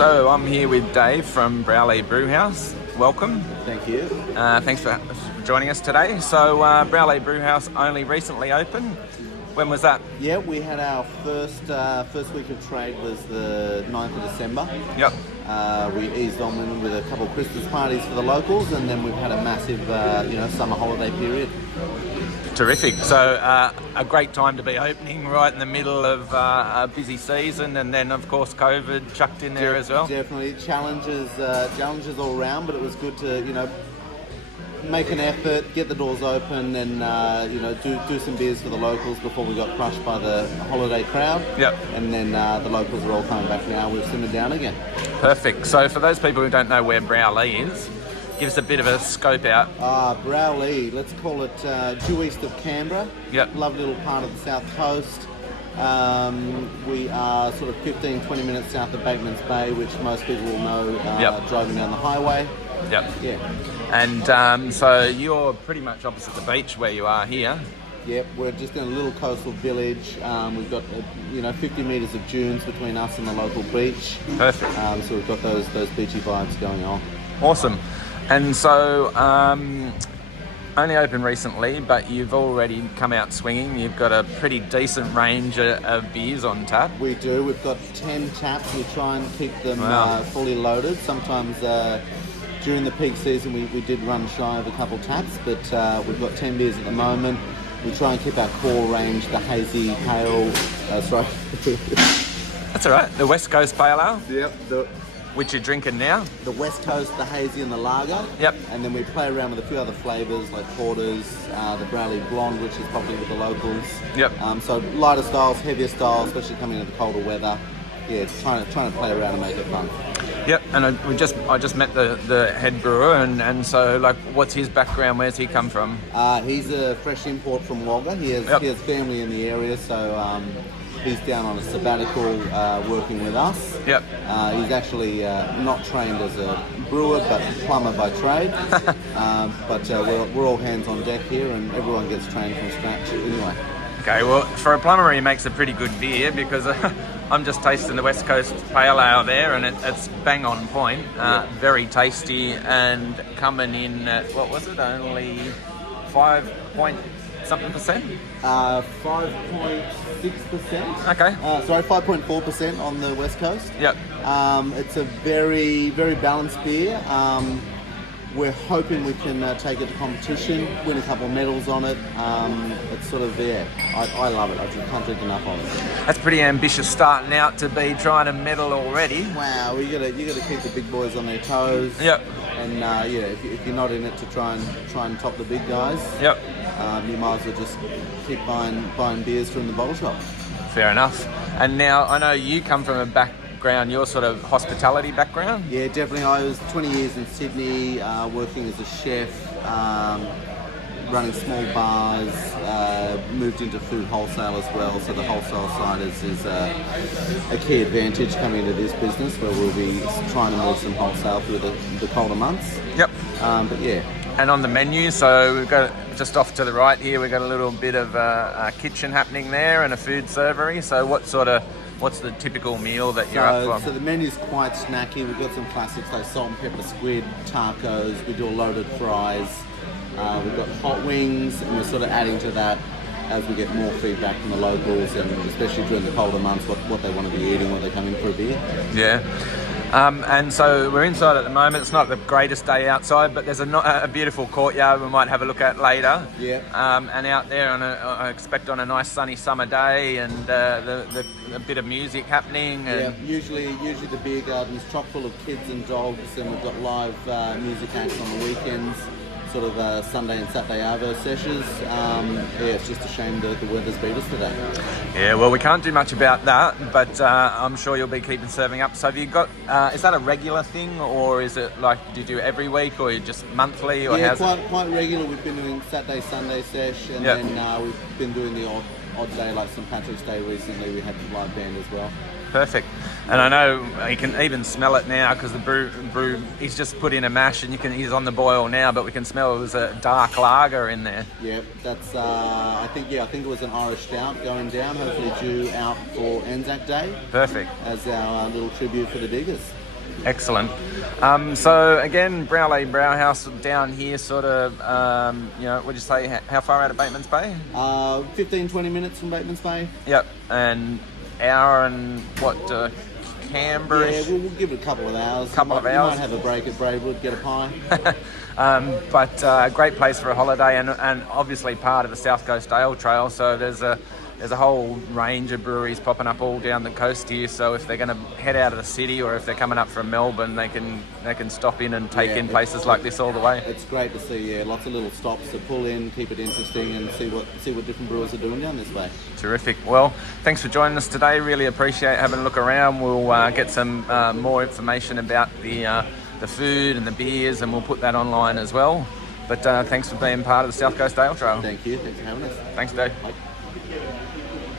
So I'm here with Dave from Browley Brewhouse. Welcome. Thank you. Thanks for joining us today. So Browley Brewhouse only recently opened. When was that? Yeah, we had our first week of trade was the 9th of December. Yep. We eased on with a couple of Christmas parties for the locals, and then we've had a massive summer holiday period. Terrific. So a great time to be opening right in the middle of a busy season, and then of course COVID chucked in there as well. Definitely challenges all around, but it was good to make an effort, get the doors open, and do some beers for the locals before we got crushed by the holiday crowd. Yep. And then the locals are all coming back now. We've simmered down again. Perfect. So for those people who don't know where Browley is, give us a bit of a scope out. Browley, let's call it due east of Canberra. Yep. Lovely little part of the south coast. We are sort of 15, 20 minutes south of Batemans Bay, which most people will know driving down the highway. Yep. Yeah. And so you're pretty much opposite the beach where you are here. Yep, we're just in a little coastal village. We've got 50 metres of dunes between us and the local beach. Perfect. So we've got those beachy vibes going on. Awesome. And so only open recently, but you've already come out swinging. You've got a pretty decent range of beers on tap. We do. We've got 10 taps. We try and keep them fully loaded. Sometimes during the peak season we did run shy of a couple taps, but we've got 10 beers at the moment. We try and keep our core range, the hazy pale. That's right. That's all right. The West Coast Pale Ale. Yep. Which you're drinking now. The West Coast, the hazy, and the lager. Yep. And then we play around with a few other flavours like porters, the Browley Blonde, which is popular with the locals. Yep. So lighter styles, heavier styles, especially coming into the colder weather. Yeah, trying to play around and make it fun. Yep, and I just met the head brewer, and so like, what's his background? Where's he come from? He's a fresh import from Wagga. He has family in the area, so he's down on a sabbatical working with us. Yep. He's actually not trained as a brewer, but plumber by trade. But we're all hands on deck here, and everyone gets trained from scratch anyway. Okay, well, for a plumber, he makes a pretty good beer because I'm just tasting the West Coast Pale Ale there, and it's bang on point. Very tasty, and coming in at, what was it, only 5 point something percent? 5.6%. Okay. 5.4% on the West Coast. Yep. It's a very, very balanced beer. We're hoping we can take it to competition, win a couple of medals on it. It's sort of, I love it. I can't drink enough of it. That's pretty ambitious starting out to be trying to medal already. Wow, you got to keep the big boys on their toes. Yep. And if you're not in it to try and top the big guys, yep, you might as well just keep buying beers from the bottle shop. Fair enough. And now I know you come from a background, your sort of hospitality background. Yeah, definitely. I was 20 years in Sydney, working as a chef, running small bars, moved into food wholesale as well. So the wholesale side is a key advantage coming into this business, where we'll be trying to move some wholesale through the colder months. Yep. But yeah. And on the menu, so we've got just off to the right here, we've got a little bit of a kitchen happening there and a food servery. So what's the typical meal that you're up for? So the menu's quite snacky. We've got some classics like salt and pepper squid, tacos. We do a loaded fries. We've got hot wings, and we're sort of adding to that as we get more feedback from the locals, and especially during the colder months, what they want to be eating when they come in for a beer. Yeah. And so we're inside at the moment. It's not the greatest day outside, but there's a beautiful courtyard we might have a look at later. Yeah. And out there I expect on a nice sunny summer day, and a bit of music happening. And yeah. Usually the beer garden's chock full of kids and dogs, and we've got live music acts on the weekends. Sort of Sunday and Saturday Arvo sessions. It's just a shame that the weather's beat us today. Yeah, well, we can't do much about that, but I'm sure you'll be keeping serving up. So have you got, is that a regular thing, or is it like, do you do every week, or just monthly, or yeah, quite regular. We've been doing Saturday, Sunday sesh, and then we've been doing the odd day, like St. Patrick's Day recently. We had the live band as well. Perfect. And I know you can even smell it now, because the brew he's just put in a mash, and he's on the boil now, but we can smell there's a dark lager in there. Yeah, that's I think it was an Irish stout going down, hopefully due out for Anzac Day. Perfect. As our little tribute for the diggers. Excellent. So again, Browley Brewhouse down here, sort of, would you say how far out of Bateman's Bay? 15-20 minutes from Bateman's Bay. Yep, and hour and what, Canberra? Yeah, we'll give it a couple of hours. Couple of We hours. might have a break at Braidwood, get a pie. But a great place for a holiday, and obviously part of the South Coast Ale Trail. So there's a whole range of breweries popping up all down the coast here. So if they're going to head out of the city, or if they're coming up from Melbourne, they can stop in and take in places like this all the way. It's great to see. Yeah, lots of little stops to pull in, keep it interesting, and see what different brewers are doing down this way. Terrific. Well, thanks for joining us today. Really appreciate having a look around. We'll get some more information about the food and the beers, and we'll put that online as well. But thanks for being part of the South Coast Ale Trail. Thank you. Thanks for having us. Thanks, Dave. Bye.